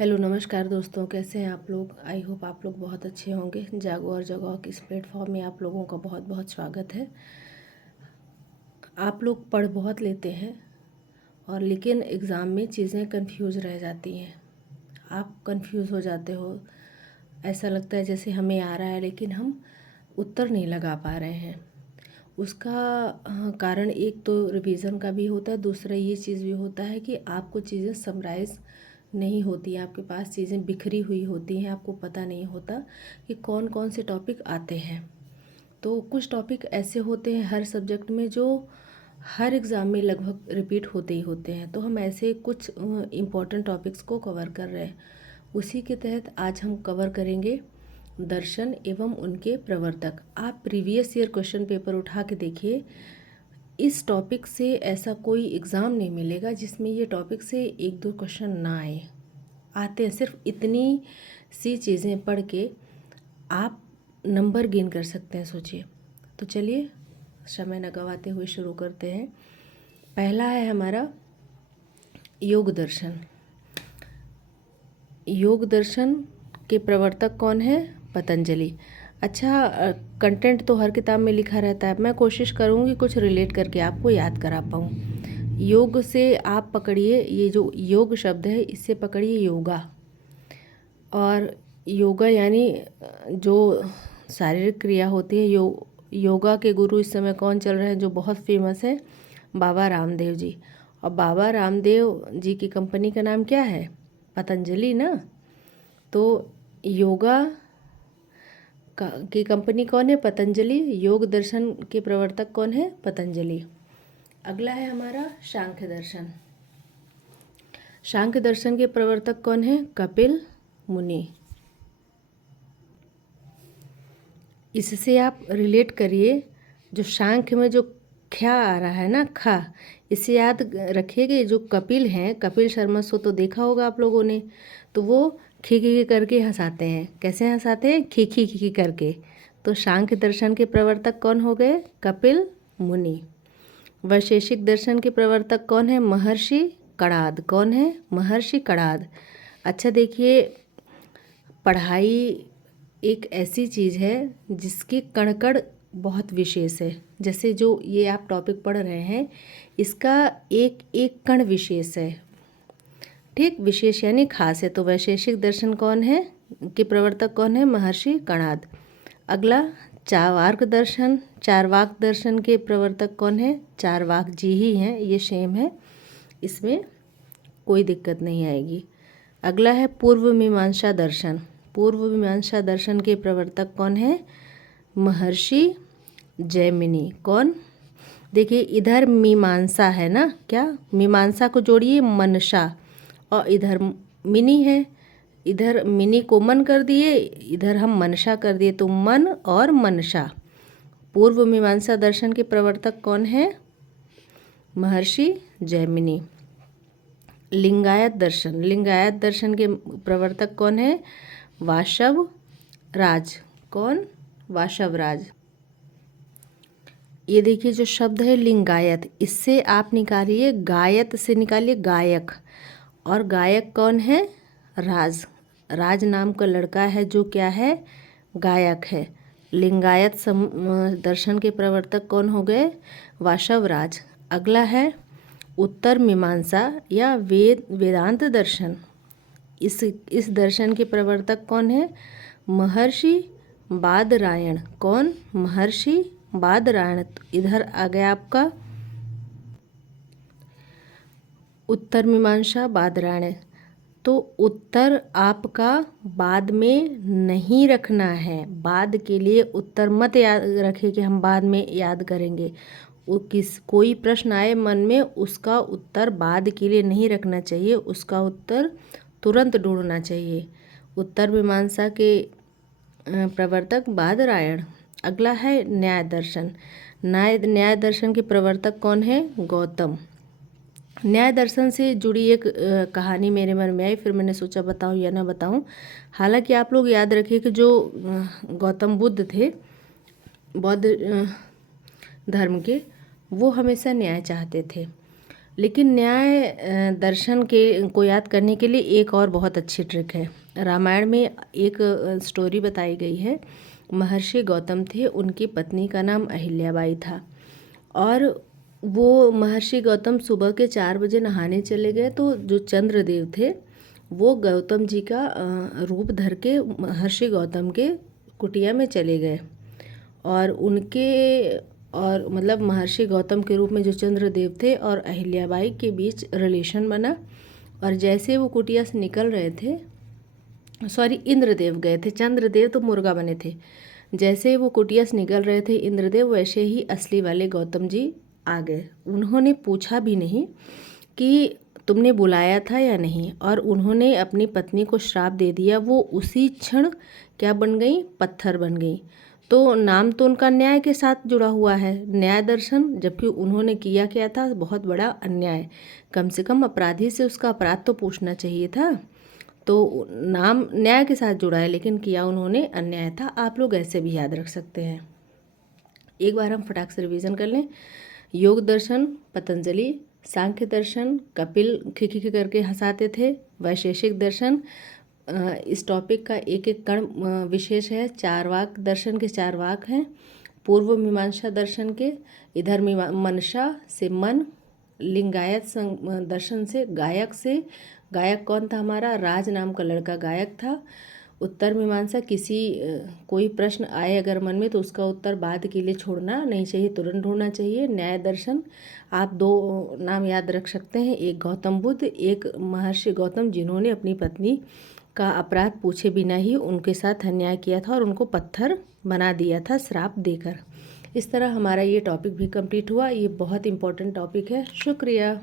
Hello नमस्कार दोस्तों, कैसे हैं आप लोग। आई होप आप लोग बहुत अच्छे होंगे। जागो और जगो के इस प्लेटफॉर्म में आप लोगों का बहुत बहुत स्वागत है। आप लोग पढ़ बहुत लेते हैं और लेकिन एग्ज़ाम में चीज़ें कंफ्यूज रह जाती हैं। आप कंफ्यूज हो जाते हो, ऐसा लगता है जैसे हमें आ रहा है लेकिन हम उत्तर नहीं लगा पा रहे हैं। उसका कारण एक तो रिवीज़न का भी होता है, दूसरा ये चीज़ भी होता है कि आपको चीज़ें समराइज़ नहीं होती, आपके पास चीज़ें बिखरी हुई होती हैं, आपको पता नहीं होता कि कौन कौन से टॉपिक आते हैं। तो कुछ टॉपिक ऐसे होते हैं हर सब्जेक्ट में जो हर एग्ज़ाम में लगभग रिपीट होते ही होते हैं। तो हम ऐसे कुछ इम्पॉर्टेंट टॉपिक्स को कवर कर रहे हैं। उसी के तहत आज हम कवर करेंगे दर्शन एवं उनके प्रवर्तक। आप प्रीवियस ईयर क्वेश्चन पेपर उठा के देखिए, इस टॉपिक से ऐसा कोई एग्ज़ाम नहीं मिलेगा जिसमें ये टॉपिक से एक दो क्वेश्चन ना आए। आते हैं, सिर्फ इतनी सी चीज़ें पढ़ के आप नंबर गेन कर सकते हैं। सोचिए। तो चलिए समय न गवाते हुए शुरू करते हैं। पहला है हमारा योग दर्शन। योग दर्शन के प्रवर्तक कौन है? पतंजलि। अच्छा, कंटेंट तो हर किताब में लिखा रहता है, मैं कोशिश करूँगी कुछ रिलेट करके आपको याद करा पाऊँ। योग से आप पकड़िए, ये जो योग शब्द है इससे पकड़िए योगा। और योगा यानी जो शारीरिक क्रिया होती है। योगा के गुरु इस समय कौन चल रहे हैं जो बहुत फेमस है? बाबा रामदेव जी। और बाबा रामदेव जी की कंपनी का नाम क्या है? पतंजलि ना। तो योगा की कंपनी कौन है? पतंजलि। योग दर्शन के प्रवर्तक कौन है? पतंजलि। अगला है हमारा सांख्य दर्शन। सांख्य दर्शन के प्रवर्तक कौन है? कपिल मुनि। इससे आप रिलेट करिए, जो सांख्य में जो ख्या आ रहा है ना, खा, इसे याद रखिए। जो कपिल हैं, कपिल शर्मा शो तो देखा होगा आप लोगों ने, तो वो खी करके हंसाते हैं। कैसे हंसाते हैं? खी करके। तो सांख्य दर्शन के प्रवर्तक कौन हो गए? कपिल मुनि। वैशेषिक दर्शन के प्रवर्तक कौन है? महर्षि कणाद। कौन है? महर्षि कणाद। अच्छा देखिए, पढ़ाई एक ऐसी चीज़ है जिसकी कण बहुत विशेष है। जैसे जो ये आप टॉपिक पढ़ रहे हैं, इसका एक एक कण विशेष है। ठीक, विशेष यानी खास है। तो वैशेषिक दर्शन कौन है के प्रवर्तक कौन है? महर्षि कणाद। अगला चार्वाक दर्शन। चार्वाक दर्शन के प्रवर्तक कौन है? चार्वाक जी ही हैं, ये सेम है, इसमें कोई दिक्कत नहीं आएगी। अगला है पूर्व मीमांसा दर्शन। पूर्व मीमांसा दर्शन के प्रवर्तक कौन है? महर्षि जैमिनी। कौन? देखिए, इधर मीमांसा है ना, क्या मीमांसा को जोड़िए मनसा, और इधर मिनी है। इधर मिनी को मन कर दिए, इधर हम मनसा कर दिए, तो मन और मनसा। पूर्व मीमांसा दर्शन के प्रवर्तक कौन है? महर्षि जैमिनी। लिंगायत दर्शन। लिंगायत दर्शन के प्रवर्तक कौन है? वाशव राज। कौन? वाशव राज। ये देखिए, जो शब्द है लिंगायत, इससे आप निकालिए, गायत से निकालिए गायक। और गायक कौन है? राज। राज नाम का लड़का है जो क्या है? गायक है। लिंगायत दर्शन के प्रवर्तक कौन हो गए? वाशव राज। अगला है उत्तर मीमांसा या वेदांत दर्शन। इस दर्शन के प्रवर्तक कौन है? महर्षि बादरायण। कौन? महर्षि बादरायण। इधर आ गया आपका उत्तर मीमांसा बादरायण। तो उत्तर आपका बाद में नहीं रखना है। बाद के लिए उत्तर मत याद रखिए कि हम बाद में याद करेंगे। कोई प्रश्न आए मन में, उसका उत्तर बाद के लिए नहीं रखना चाहिए, उसका उत्तर तुरंत ढूंढना चाहिए। उत्तर मीमांसा के प्रवर्तक बादरायण। अगला है न्याय दर्शन। न्याय दर्शन के प्रवर्तक कौन है? गौतम। न्याय दर्शन से जुड़ी एक कहानी मेरे मन में आई, फिर मैंने सोचा बताऊं या ना बताऊं। हालांकि आप लोग याद रखिए कि जो गौतम बुद्ध थे, बौद्ध धर्म के, वो हमेशा न्याय चाहते थे। लेकिन न्याय दर्शन के को याद करने के लिए एक और बहुत अच्छी ट्रिक है। रामायण में एक स्टोरी बताई गई है। महर्षि गौतम थे, उनकी पत्नी का नाम अहिल्याबाई था, और वो महर्षि गौतम सुबह के 4 बजे नहाने चले गए, तो जो चंद्रदेव थे वो गौतम जी का रूप धर के महर्षि गौतम के कुटिया में चले गए, और उनके और मतलब महर्षि गौतम के रूप में जो चंद्रदेव थे और अहिल्याबाई के बीच रिलेशन बना। और जैसे वो कुटिया से निकल रहे थे, सॉरी इंद्रदेव गए थे, चंद्रदेव तो मुर्गा बने थे। जैसे वो कुटिया से निकल रहे थे इंद्रदेव, वैसे ही असली वाले गौतम जी आ गए। उन्होंने पूछा भी नहीं कि तुमने बुलाया था या नहीं, और उन्होंने अपनी पत्नी को श्राप दे दिया। वो उसी क्षण क्या बन गई? पत्थर बन गई। तो नाम तो उनका न्याय के साथ जुड़ा हुआ है, न्याय दर्शन, जबकि उन्होंने किया क्या था? बहुत बड़ा अन्याय। कम से कम अपराधी से उसका अपराध तो पूछना चाहिए था। तो नाम न्याय के साथ जुड़ा है, लेकिन किया उन्होंने अन्याय था। आप लोग ऐसे भी याद रख सकते हैं। एक बार हम फटाक से रिवीजन कर लें। योग दर्शन पतंजलि, सांख्य दर्शन कपिल खिखी करके हंसाते थे, वैशेषिक दर्शन इस टॉपिक का एक एक कण विशेष है। चारवाक दर्शन के 4 वाक हैं। पूर्व मीमांसा दर्शन के इधर मनसा से मन, लिंगायत दर्शन से गायक कौन था? हमारा राज नाम का लड़का गायक था। उत्तर मीमांसा कोई प्रश्न आए अगर मन में तो उसका उत्तर बाद के लिए छोड़ना नहीं चाहिए, तुरंत ढूंढना चाहिए। न्याय दर्शन आप 2 नाम याद रख सकते हैं, एक गौतम बुद्ध, एक महर्षि गौतम, जिन्होंने अपनी पत्नी का अपराध पूछे बिना ही उनके साथ अन्याय किया था और उनको पत्थर बना दिया था श्राप देकर। इस तरह हमारा ये टॉपिक भी कंप्लीट हुआ। ये बहुत इंपॉर्टेंट टॉपिक है। शुक्रिया।